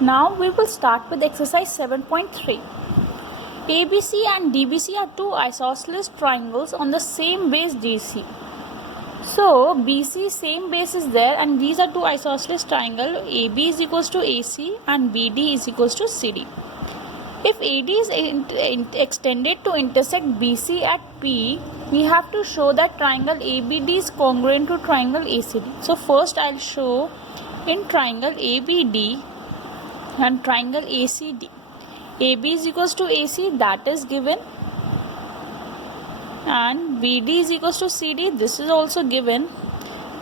Now we will start with exercise 7.3. ABC and DBC are two isosceles triangles on the same base DC. So BC same base is there and these are two isosceles triangle. AB is equals to AC and BD is equals to CD. If AD is extended to intersect BC at P, we have to show that triangle ABD is congruent to triangle ACD. So first I'll show in triangle ABD and triangle ACD. AB is equals to AC, that is given, and BD is equals to CD, this is also given.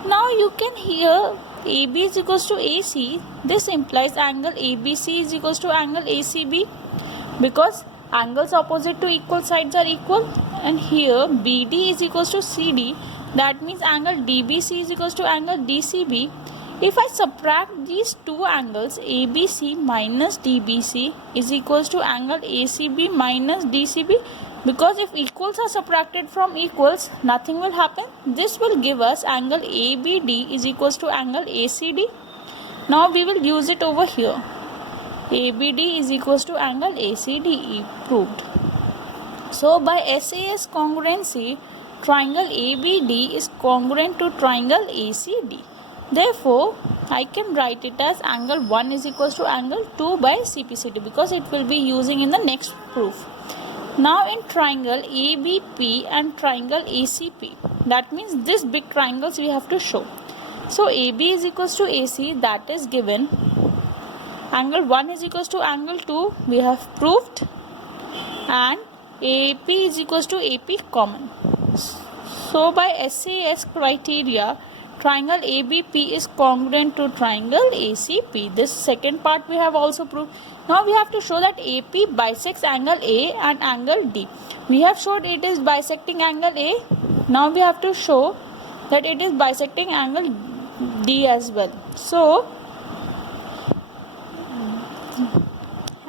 Now you can hear AB is equals to AC, this implies angle ABC is equals to angle ACB, because angles opposite to equal sides are equal. And here BD is equals to CD, that means angle DBC is equals to angle DCB. If I subtract these two angles, ABC minus DBC is equals to angle ACB minus DCB, because if equals are subtracted from equals, nothing will happen. This will give us angle ABD is equals to angle ACD. Now we will use it over here. ABD is equals to angle ACD proved. So by SAS congruency, triangle ABD is congruent to triangle ACD. Therefore, I can write it as angle 1 is equals to angle 2 by CPCD, because it will be using in the next proof. Now in triangle ABP and triangle ACP, that means this big triangles we have to show. So AB is equals to AC, that is given. Angle 1 is equals to angle 2, we have proved, and AP is equals to AP common. So by SAS criteria, triangle ABP is congruent to triangle ACP. This second part we have also proved. Now we have to show that AP bisects angle A and angle D. We have showed it is bisecting angle A. Now we have to show that it is bisecting angle D as well. So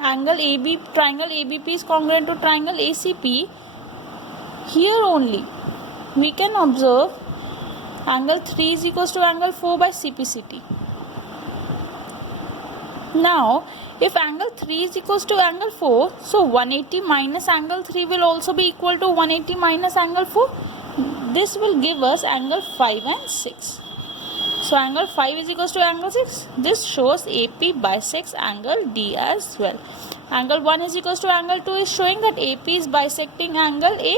angle AB, triangle ABP is congruent to triangle ACP. Here only we can observe angle 3 is equals to angle 4 by CPCT. Now if angle 3 is equals to angle 4, so 180 minus angle 3 will also be equal to 180 minus angle 4. This will give us angle 5 and 6. So angle 5 is equals to angle 6. This shows AP bisects angle D as well. Angle 1 is equals to angle 2 is showing that AP is bisecting angle A.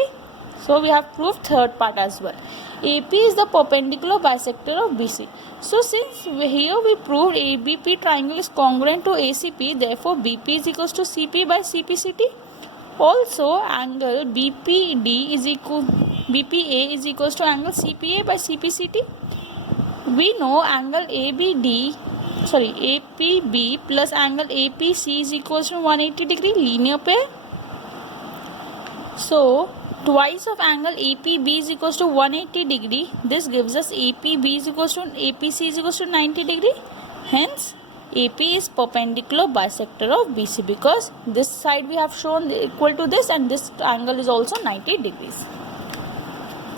So we have proved third part as well. AP is the perpendicular bisector of BC. So since here we proved ABP triangle is congruent to ACP, therefore BP is equals to CP by CPCT. Also angle BPA is equals to angle CPA by CPCT. We know angle APB plus angle APC is equals to 180 degree linear pair. So twice of angle APB is equals to 180 degree. This gives us APB is equals to APC is equals to 90 degree. Hence AP is perpendicular bisector of BC, because this side we have shown equal to this and this angle is also 90 degrees.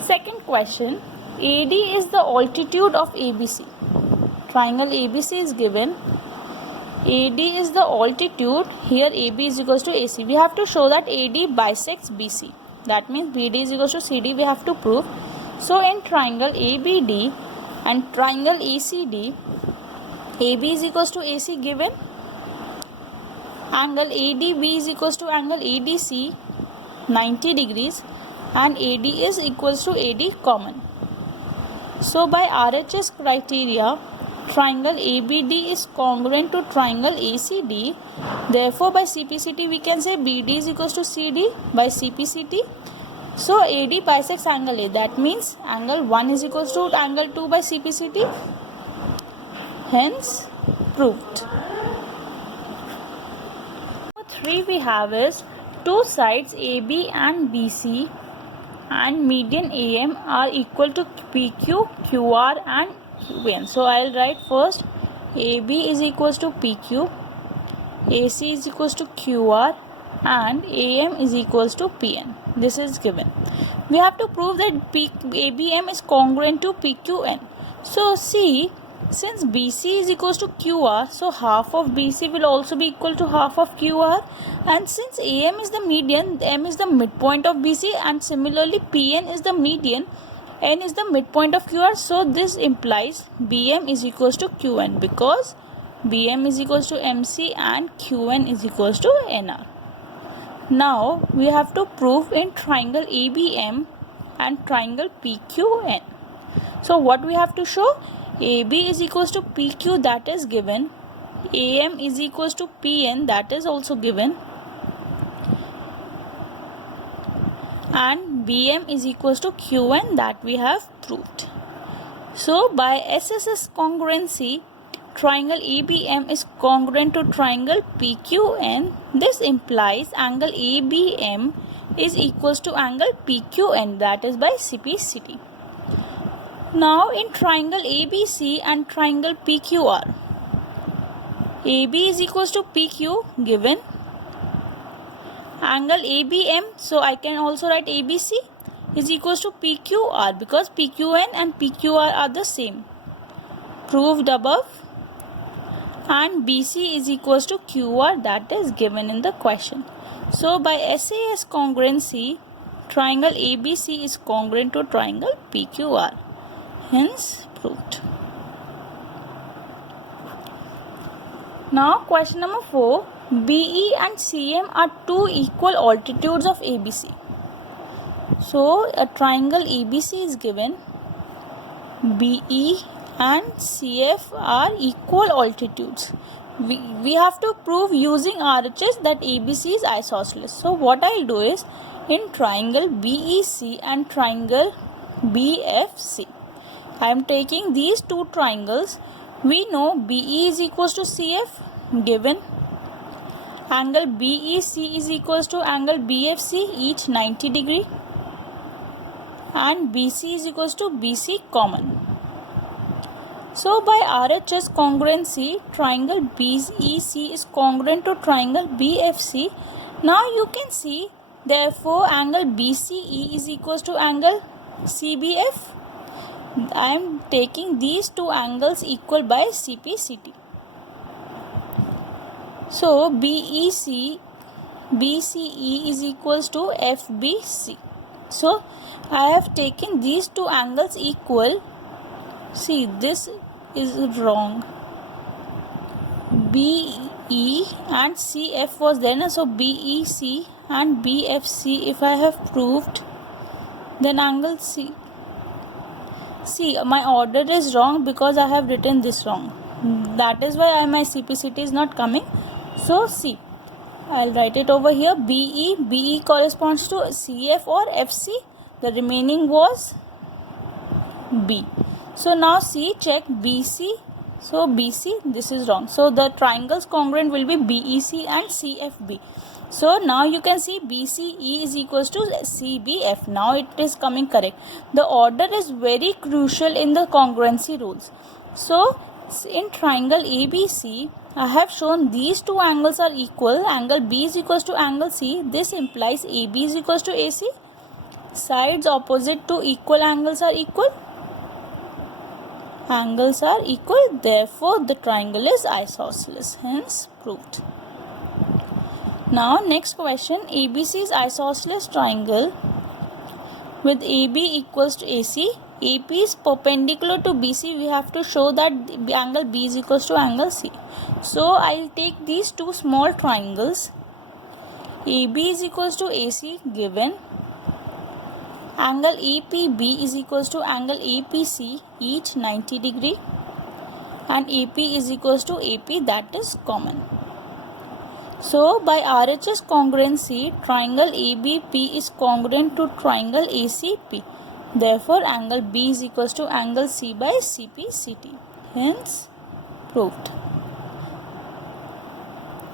Second question, AD is the altitude of ABC. Triangle ABC is given. AD is the altitude. Here AB is equals to AC. We have to show that AD bisects BC. That means BD is equals to CD we have to prove. So in triangle ABD and triangle ACD, AB is equals to AC given. Angle ADB is equals to angle ADC 90 degrees and AD is equals to AD common. So by RHS criteria, triangle ABD is congruent to triangle ACD. Therefore by CPCT we can say BD is equals to CD by CPCT. So AD bisects angle A, that means angle 1 is equals to angle 2 by CPCT. Hence proved. Number 3 we have is two sides AB and BC and median AM are equal to PQ, QR and QN. So I'll write first AB is equals to PQ, AC is equals to QR and AM is equals to PN. This is given. We have to prove that ABM is congruent to PQN. So see, Since BC is equals to QR, so half of BC will also be equal to half of QR. And since AM is the median, M is the midpoint of BC, and similarly PN is the median, N is the midpoint of QR. So this implies BM is equals to QN, because BM is equals to MC and QN is equals to NR. Now we have to prove in triangle ABM and triangle PQN. So what we have to show? AB is equals to PQ, that is given. AM is equals to PN, that is also given. And BM is equals to QN, that we have proved. So by SSS congruency, triangle ABM is congruent to triangle PQN. This implies angle ABM is equals to angle PQN, that is by CPCT. Now in triangle ABC and triangle PQR, AB is equals to PQ given. Angle ABM, so I can also write ABC is equals to PQR, because PQN and PQR are the same, proved above. And BC is equals to QR, that is given in the question. So by SAS congruency, triangle ABC is congruent to triangle PQR, hence proved. Now question number 4, BE and CM are two equal altitudes of ABC. So a triangle ABC is given, BE and CF are equal altitudes. We have to prove using RHS that ABC is isosceles. So what I'll do is, in triangle BEC and triangle BFC, I am taking these two triangles. We know BE is equals to CF given. Angle BEC is equals to angle BFC, each 90 degree. And BC is equals to BC common. So by RHS congruency, triangle BEC is congruent to triangle BFC. Now you can see, therefore angle BCE is equals to angle CBF. I am taking these two angles equal by CPCT. So BEC, BCE is equals to FBC. So I have taken these two angles equal. See, this is wrong. BE and CF was there, so BEC and BFC, if I have proved, then angle C. See, my order is wrong because I have written this wrong. That is why my CPCT is not coming. So C, I'll write it over here. BE corresponds to CF or FC. The remaining was B. So now C, check BC. So BC, this is wrong. So the triangles congruent will be BEC and CFB. So now you can see BCE is equals to CBF. Now it is coming correct. The order is very crucial in the congruency rules. So in triangle ABC, I have shown these two angles are equal. Angle B is equals to angle C. This implies AB is equals to AC. Sides opposite to equal angles are equal. Angles are equal. Therefore, the triangle is isosceles. Hence, proved. Now, next question. ABC is isosceles triangle with AB equals to AC. AP is perpendicular to BC. We have to show that angle B is equals to angle C. So, I will take these two small triangles. AB is equals to AC given. Angle APB is equals to angle APC, each 90 degree. And AP is equals to AP, that is common. So, by RHS congruency, triangle ABP is congruent to triangle ACP. Therefore, angle B is equals to angle C by CPCT. Hence, proved.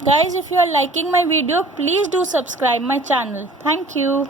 Guys, if you are liking my video, please do subscribe my channel. Thank you.